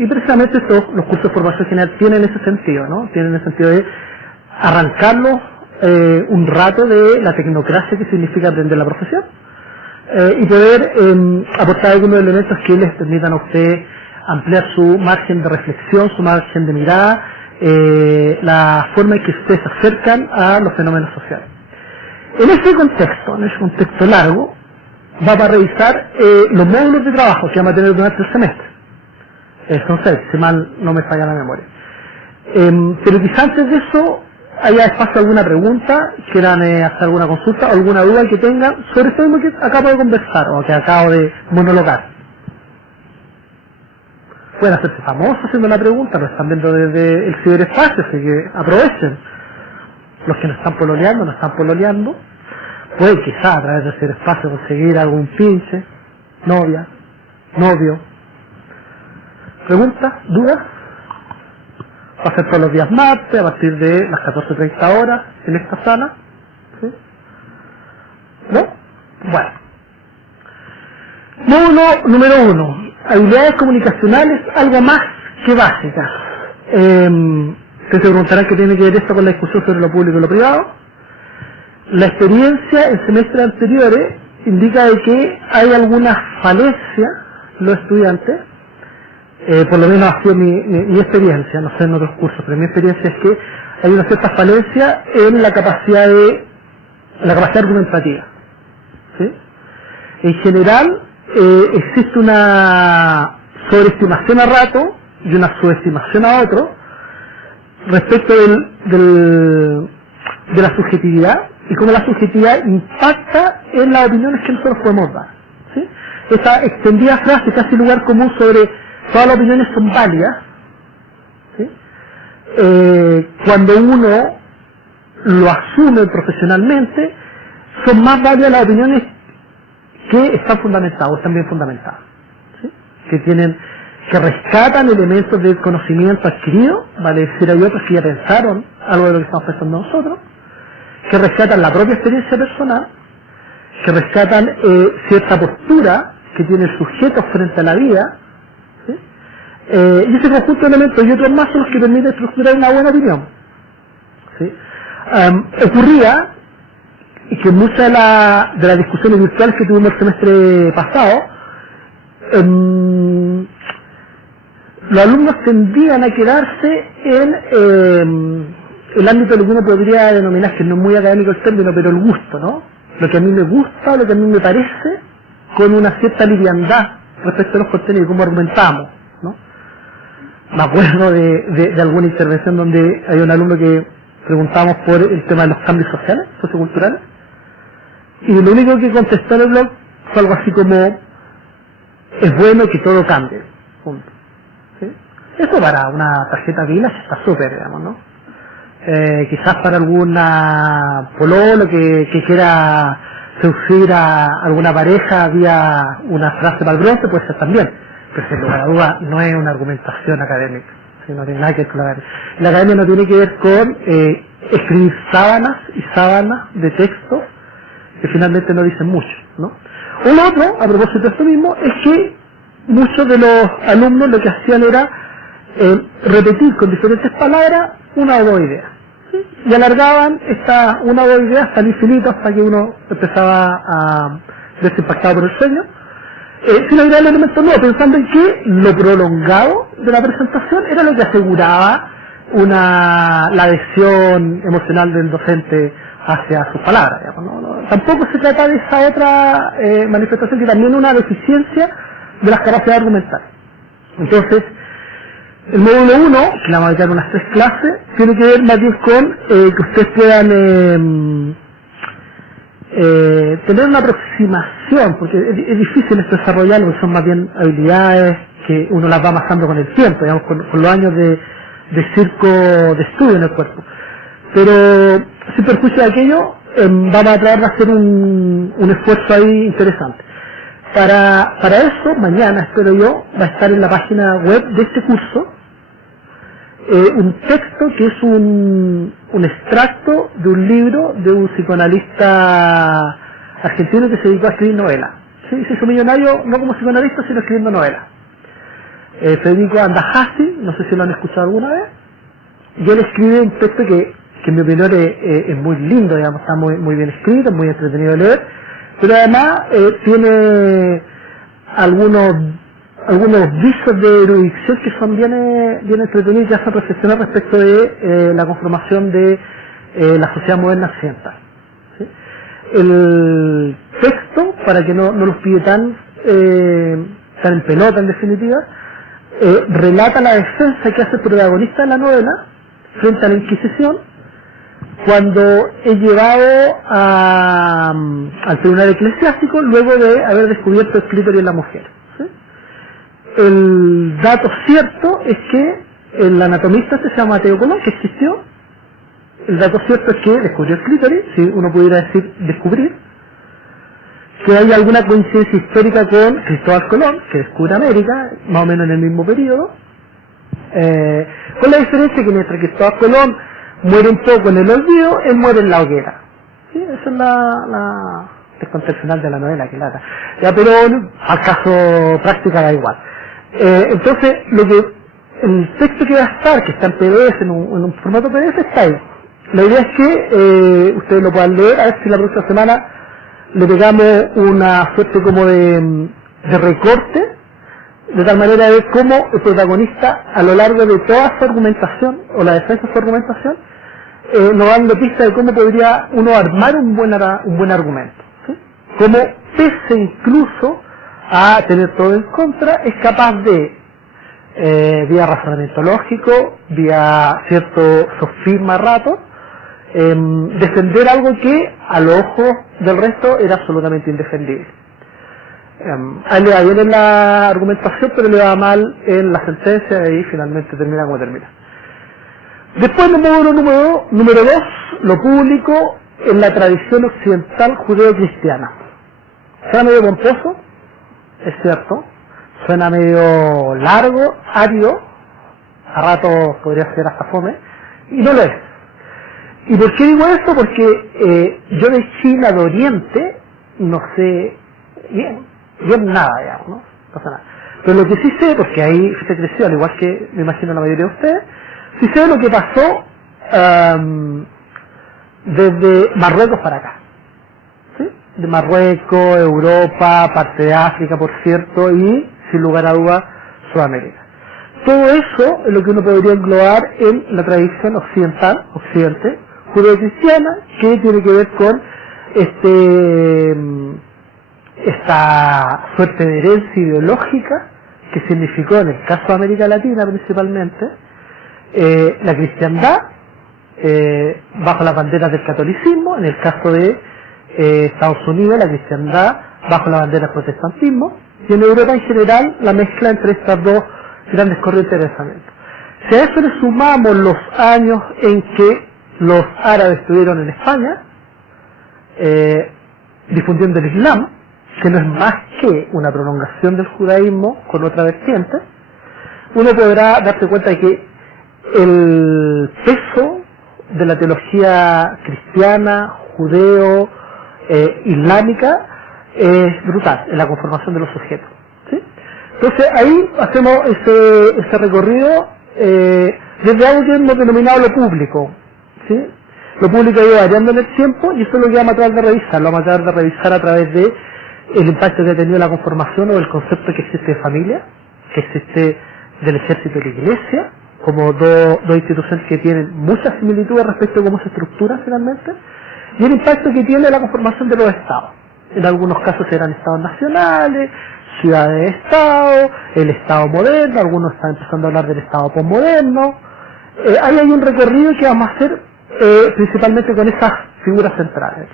Y precisamente los cursos de formación general tienen ese sentido, ¿no? Tienen el sentido de arrancarlos un rato de la tecnocracia que significa aprender la profesión y poder aportar algunos elementos que les permitan a usted ampliar su margen de reflexión, su margen de mirada, la forma en que ustedes se acercan a los fenómenos sociales. En ese contexto largo, vamos a revisar los módulos de trabajo que vamos a tener durante el semestre. Son 6, si mal no me falla la memoria. Pero quizás antes de eso haya espacio a alguna pregunta, quieran hacer alguna consulta o alguna duda que tengan sobre esto mismo que acabo de conversar o que acabo de monologar. Pueden hacerse famosos haciendo la pregunta, lo están viendo desde el ciberespacio, así que aprovechen. Los que no están pololeando, pueden quizá a través del ciberespacio conseguir algún pinche, novia, novio. ¿Preguntas? ¿Dudas? Va a ser todos los días martes, a partir de las 14:30 horas, en esta sala. ¿Sí? ¿No? Bueno. Módulo número 1. Habilidades comunicacionales, algo más que básicas. Ustedes se preguntarán qué tiene que ver esto con la discusión sobre lo público y lo privado. La experiencia en semestres anteriores indica de que hay algunas falencias en los estudiantes. Por lo menos ha sido mi experiencia, no sé en otros cursos, pero mi experiencia es que hay una cierta falencia en la capacidad argumentativa. ¿Sí? En general, existe una sobreestimación a rato y una subestimación a otro respecto de la subjetividad y cómo la subjetividad impacta en las opiniones que nosotros podemos dar. ¿Sí? Esta extendida frase, casi lugar común sobre todas las opiniones son válidas, ¿sí? Cuando uno lo asume profesionalmente, son más válidas las opiniones que están fundamentadas o están bien fundamentadas, ¿sí? Que rescatan elementos del conocimiento adquirido, vale decir, hay otros que ya pensaron algo de lo que estamos pensando nosotros, que rescatan la propia experiencia personal, que rescatan cierta postura que tiene el sujeto frente a la vida, ¿sí? Y ese conjunto de elementos y otros más son los que permiten estructurar una buena opinión, ¿sí? Ocurría que muchas de las discusiones virtuales que tuvimos el semestre pasado, los alumnos tendían a quedarse en el ámbito de lo que uno podría denominar, que no es muy académico el término, pero el gusto, ¿no? Lo que a mí me gusta, lo que a mí me parece, con una cierta liviandad respecto a los contenidos y cómo argumentamos, ¿no? Me acuerdo de alguna intervención donde hay un alumno que preguntábamos por el tema de los cambios sociales, socioculturales, y lo único que contestó en el blog fue algo así como: es bueno que todo cambie, punto. ¿Sí? Eso para una tarjeta Village está súper, digamos, ¿no? Quizás para alguna pololo que quiera seducir a alguna pareja vía una frase para el bronce, puede ser también, pero sin lugar a duda no es una argumentación académica, ¿sí? No tiene nada que ver con la academia. La academia no tiene que ver con escribir sábanas y sábanas de texto que finalmente no dicen mucho, ¿no? O lo otro, a propósito de esto mismo, es que muchos de los alumnos lo que hacían era repetir con diferentes palabras una o dos ideas, ¿sí? Y alargaban esta una o dos ideas hasta el infinito, hasta que uno empezaba a verse impactado por el sueño, sin agregar el elemento nuevo, pensando en que lo prolongado de la presentación era lo que aseguraba la adhesión emocional del docente hacia sus palabras, digamos, ¿no? Tampoco se trata de esa otra manifestación que también es una deficiencia de las capacidades argumentales. Entonces, el módulo 1, que le vamos a dedicar unas 3 clases, tiene que ver más bien con que ustedes puedan tener una aproximación, porque es difícil esto desarrollarlo, porque son más bien habilidades que uno las va amasando con el tiempo, digamos, con los años de circo de estudio en el cuerpo. Pero sin perjuicio de aquello, vamos a tratar de hacer un esfuerzo ahí interesante. Para eso, mañana, espero yo, va a estar en la página web de este curso un texto que es un extracto de un libro de un psicoanalista argentino que se dedicó a escribir novelas. ¿Sí? Se hizo millonario no como psicoanalista, sino escribiendo novelas. Federico Andajasi, no sé si lo han escuchado alguna vez, y él escribe un texto que en mi opinión es muy lindo, digamos, está muy bien escrito, muy entretenido de leer, pero además tiene algunos visos de erudición que son bien entretenidos y que hacen reflexionar respecto de la conformación de la sociedad moderna occidental. ¿Sí? El texto, para que no los pille tan en pelota en definitiva, relata la defensa que hace el protagonista de la novela frente a la Inquisición cuando es llevado al tribunal eclesiástico luego de haber descubierto el clítoris en la mujer. ¿Sí? El dato cierto es que el anatomista se llama Mateo Colón, que existió. El dato cierto es que descubrió el clítoris, si uno pudiera decir descubrir, que hay alguna coincidencia histórica con Cristóbal Colón, que descubre América, más o menos en el mismo periodo, con la diferencia que mientras Cristóbal Colón muere un poco en el olvido, él muere en la hoguera. ¿Sí? Esa es la descontexto final de la novela, que lata. Ya, pero al caso práctico da igual. Entonces, el texto que va a estar, que está en PDF, en un formato PDF, está ahí. La idea es que ustedes lo puedan leer, a ver si la próxima semana le pegamos una suerte como de recorte, de tal manera de ver cómo el protagonista, a lo largo de toda su argumentación, o la defensa de su argumentación, nos va dando pistas de cómo podría uno armar un buen argumento. ¿Sí? Cómo, pese incluso a tener todo en contra, es capaz de, vía razonamiento lógico, vía cierto sofisma a rato, defender algo que a los ojos del resto era absolutamente indefendible. A él le va bien en la argumentación, pero le va mal en la sentencia, y ahí finalmente termina como termina. Después, número 2, lo público en la tradición occidental judeo-cristiana. Suena medio pomposo, es cierto, suena medio largo, árido, a rato podría ser hasta fome, y no lo es. ¿Y por qué digo esto? Porque yo de China, de Oriente, no sé bien nada, digamos, ¿no? No pasa nada. Pero lo que sí sé, porque ahí se creció, al igual que me imagino la mayoría de ustedes, sí sé lo que pasó desde Marruecos para acá. ¿Sí? De Marruecos, Europa, parte de África, por cierto, y, sin lugar a dudas, Sudamérica. Todo eso es lo que uno podría englobar en la tradición occidental, occidente, judeo-cristiana, que tiene que ver con esta suerte de herencia ideológica que significó, en el caso de América Latina principalmente, la cristiandad bajo las banderas del catolicismo, en el caso de Estados Unidos la cristiandad bajo la bandera del protestantismo, y en Europa en general la mezcla entre estas dos grandes corrientes de pensamiento. Si a eso le sumamos los años en que los árabes estuvieron en España difundiendo el Islam, que no es más que una prolongación del judaísmo con otra vertiente, uno podrá darse cuenta de que el peso de la teología cristiana, judeo, islámica es brutal en la conformación de los sujetos. ¿Sí? Entonces ahí hacemos ese recorrido desde algo que hemos denominado lo público. ¿Sí? Lo público ha ido variando en el tiempo, y eso es lo que vamos a tratar de revisar. Lo vamos a tratar de revisar a través de el impacto que ha tenido la conformación o el concepto que existe de familia, que existe del ejército y la iglesia, como dos instituciones que tienen muchas similitudes respecto a cómo se estructuran finalmente, y el impacto que tiene la conformación de los estados. En algunos casos eran estados nacionales, ciudades-estado, el estado moderno, algunos están empezando a hablar del estado posmoderno. Ahí hay un recorrido que vamos a hacer principalmente con esas figuras centrales.